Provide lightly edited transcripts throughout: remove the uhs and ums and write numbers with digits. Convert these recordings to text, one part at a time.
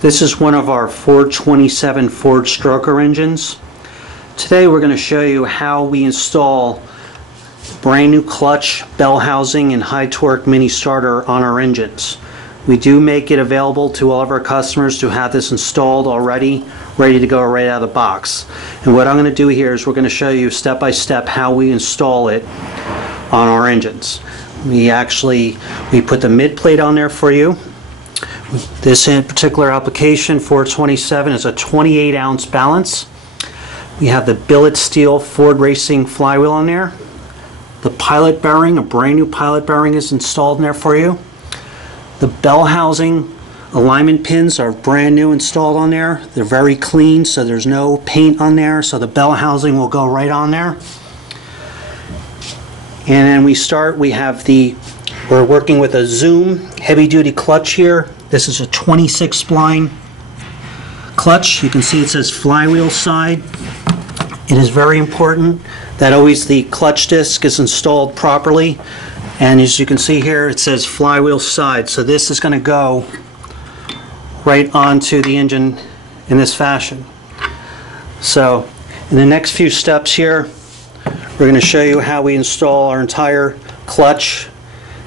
This is one of our 427 Ford stroker engines. Today we're going to show you how we install brand new clutch, bell housing, and high torque mini starter on our engines. We do make it available to all of our customers to have this installed already, ready to go right out of the box. And what I'm going to do here is we're going to show you step by step how we install it on our engines. We put the mid plate on there for you. This in particular application, 427, is a 28-ounce balance. We have the billet steel Ford Racing flywheel on there. The pilot bearing, a brand new pilot bearing, is installed in there for you. The bell housing alignment pins are brand new installed on there. They're very clean, so there's no paint on there, so the bell housing will go right on there. And then we're working with a Zoom heavy duty clutch here. This is a 26 spline clutch. You can see it says flywheel side. It is very important that always the clutch disc is installed properly. And as you can see here, it says flywheel side. So this is going to go right onto the engine in this fashion. So in the next few steps here, we're going to show you how we install our entire clutch,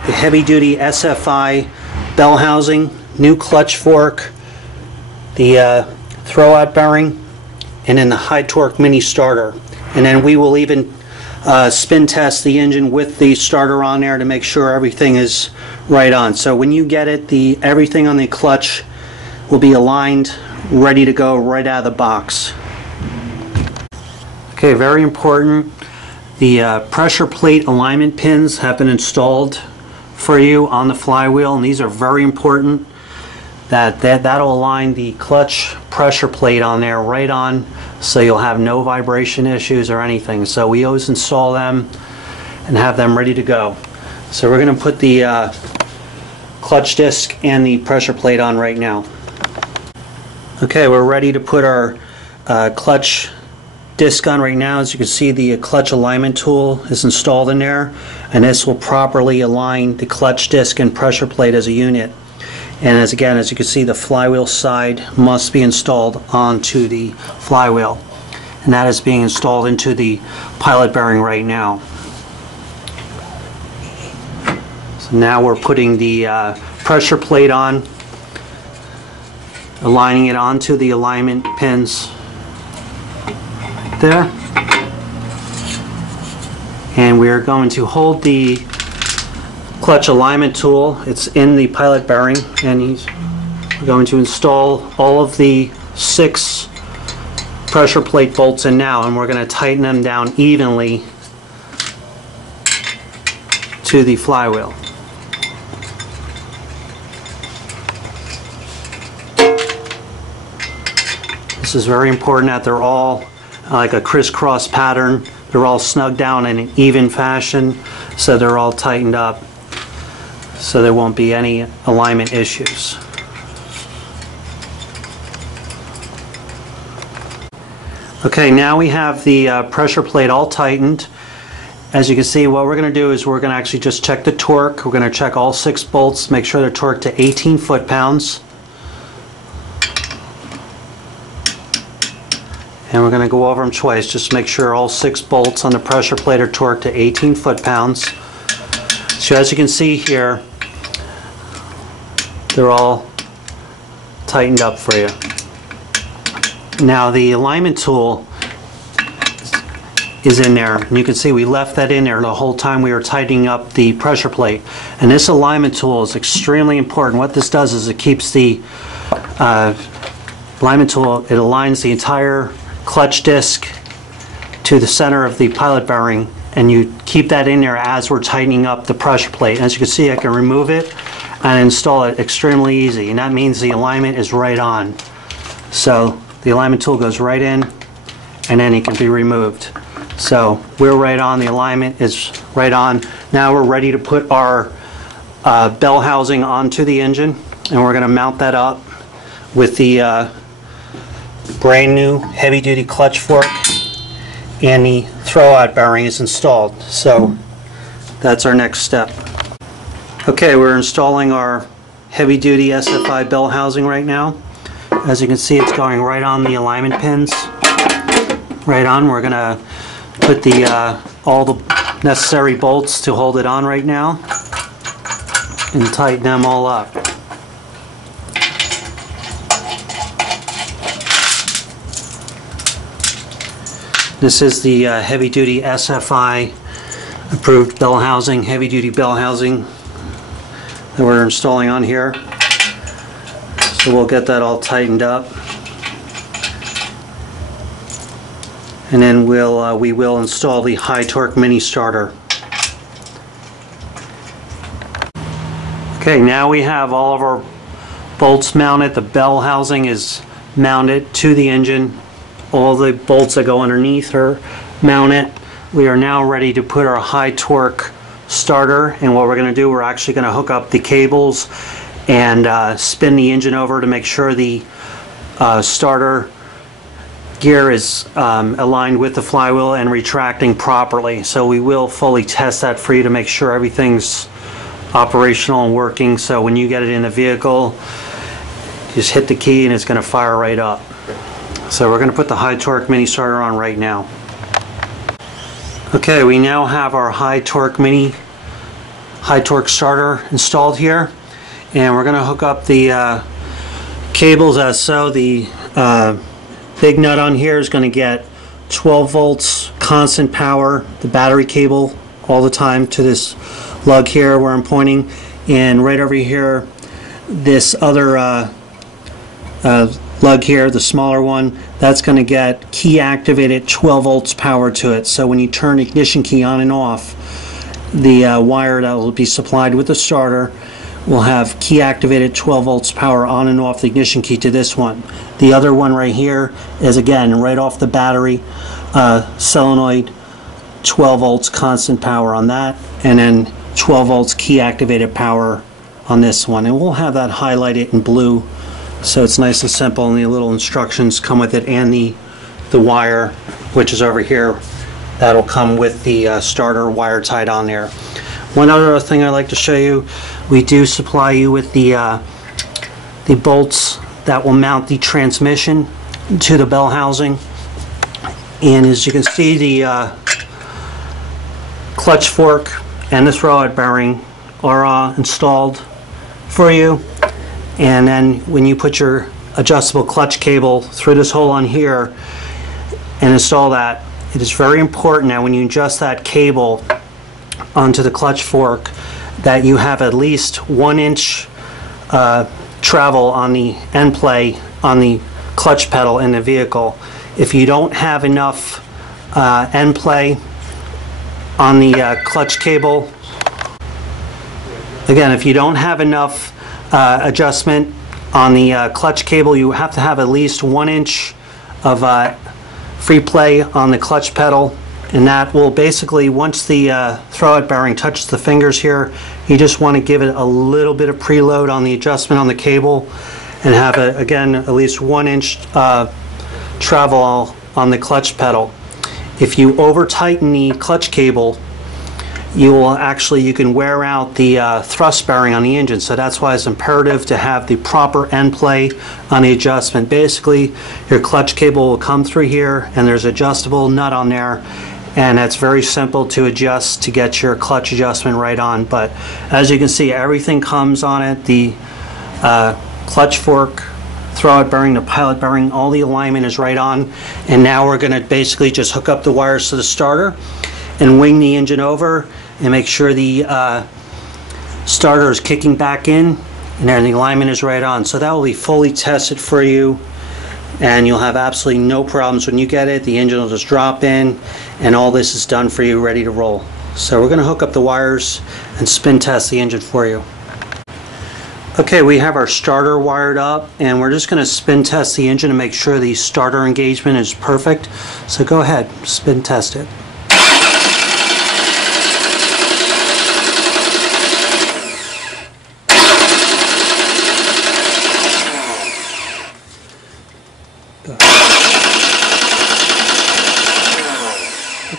the heavy duty SFI bell housing, new clutch fork, the throwout bearing, and then the high torque mini starter. And then we will even spin test the engine with the starter on there to make sure everything is right on. So when you get it, everything on the clutch will be aligned, ready to go right out of the box. Okay, very important. The pressure plate alignment pins have been installed for you on the flywheel, and these are very important. That'll align the clutch pressure plate on there right on, so you'll have no vibration issues or anything. So we always install them and have them ready to go. So we're going to put the clutch disc and the pressure plate on right now. Okay, we're ready to put our clutch disc on right now. As you can see, the clutch alignment tool is installed in there, and this will properly align the clutch disc and pressure plate as a unit. And as you can see, the flywheel side must be installed onto the flywheel, and that is being installed into the pilot bearing right now. So now we're putting the pressure plate on, aligning it onto the alignment pins there, and we are going to hold the clutch alignment tool. It's in the pilot bearing, and we're going to install all of the 6 pressure plate bolts in now, and we're going to tighten them down evenly to the flywheel. This is very important that they're all like a crisscross pattern. They're all snug down in an even fashion, so they're all tightened up, so there won't be any alignment issues. Okay, now we have the pressure plate all tightened. As you can see, what we're going to do is we're going to actually just check the torque. We're going to check all 6 bolts, make sure they're torqued to 18 foot-pounds. And we're going to go over them twice. Just make sure all 6 bolts on the pressure plate are torqued to 18 foot-pounds. So as you can see here, they're all tightened up for you. Now the alignment tool is in there, and you can see we left that in there the whole time we were tightening up the pressure plate. And this alignment tool is extremely important. What this does is it keeps the alignment tool, it aligns the entire clutch disc to the center of the pilot bearing, and you keep that in there as we're tightening up the pressure plate. As you can see, I can remove it and install it extremely easy, and that means the alignment is right on. So the alignment tool goes right in, and then it can be removed. So we're right on, the alignment is right on. Now we're ready to put our bell housing onto the engine, and we're going to mount that up with the brand new heavy duty clutch fork, and the throwout bearing is installed. So that's our next step. Okay, we're installing our heavy duty SFI bell housing right now. As you can see, it's going right on the alignment pins. Right on. We're going to put the all the necessary bolts to hold it on right now and tighten them all up. This is the heavy-duty SFI approved bell housing, heavy-duty bell housing that we're installing on here. So we'll get that all tightened up, and then we will install the high torque mini starter. Okay, now we have all of our bolts mounted. The bell housing is mounted to the engine. All the bolts that go underneath are mounted. We are now ready to put our high torque starter, and what we're going to do, we're actually going to hook up the cables and spin the engine over to make sure the starter gear is aligned with the flywheel and retracting properly. So we will fully test that for you to make sure everything's operational and working. So when you get it in the vehicle, just hit the key and it's going to fire right up. So we're going to put the high torque mini starter on right now. Okay, we now have our high torque starter installed here, and we're going to hook up the cables as so. The big nut on here is going to get 12 volts constant power, the battery cable all the time to this lug here where I'm pointing, and right over here this other lug here, the smaller one, that's going to get key activated 12 volts power to it. So when you turn the ignition key on and off, the wire that will be supplied with the starter will have key activated 12 volts power on and off the ignition key to this one. The other one right here is again right off the battery, solenoid, 12 volts constant power on that, and then 12 volts key activated power on this one. And we'll have that highlighted in blue, so it's nice and simple, and the little instructions come with it, and the wire, which is over here, that'll come with the starter wire tied on there. One other thing I'd like to show you, we do supply you with the bolts that will mount the transmission to the bell housing, and as you can see, the clutch fork and the throw out bearing are installed for you. And then when you put your adjustable clutch cable through this hole on here and install that, it is very important that when you adjust that cable onto the clutch fork that you have at least 1 inch travel on the end play on the clutch pedal in the vehicle. If you don't have enough end play on the clutch cable, again, if you don't have enough adjustment on the clutch cable, you have to have at least 1 inch of free play on the clutch pedal, and that will basically, once the throwout bearing touches the fingers here, you just want to give it a little bit of preload on the adjustment on the cable and have again at least 1 inch travel on the clutch pedal. If you over tighten the clutch cable, you can wear out the thrust bearing on the engine. So that's why it's imperative to have the proper end play on the adjustment. Basically, your clutch cable will come through here, and there's an adjustable nut on there, and that's very simple to adjust to get your clutch adjustment right on. But as you can see, everything comes on it. The clutch fork, throwout bearing, the pilot bearing, all the alignment is right on. And now we're going to basically just hook up the wires to the starter and wing the engine over and make sure the starter is kicking back in and then the alignment is right on. So that will be fully tested for you, and you'll have absolutely no problems when you get it. The engine will just drop in and all this is done for you, ready to roll. So we're going to hook up the wires and spin test the engine for you. Okay, we have our starter wired up, and we're just going to spin test the engine to make sure the starter engagement is perfect. So go ahead, spin test it.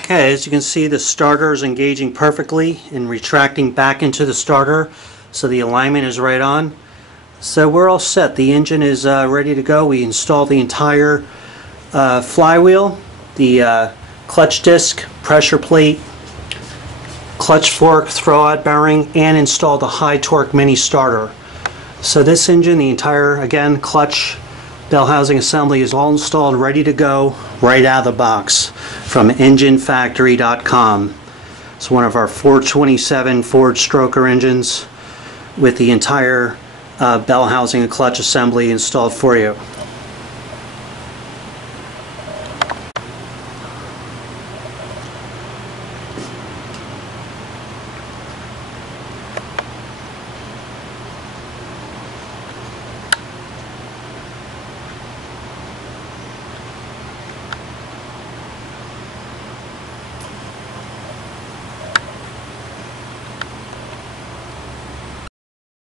Okay, as you can see, the starter is engaging perfectly and retracting back into the starter, so the alignment is right on. So we're all set. The engine is ready to go. We installed the entire flywheel, the clutch disc, pressure plate, clutch fork, throwout bearing, and installed a high torque mini starter. So this engine, the entire, again, clutch, bell housing assembly is all installed, ready to go, right out of the box from enginefactory.com. It's one of our 427 Ford stroker engines with the entire bell housing and clutch assembly installed for you.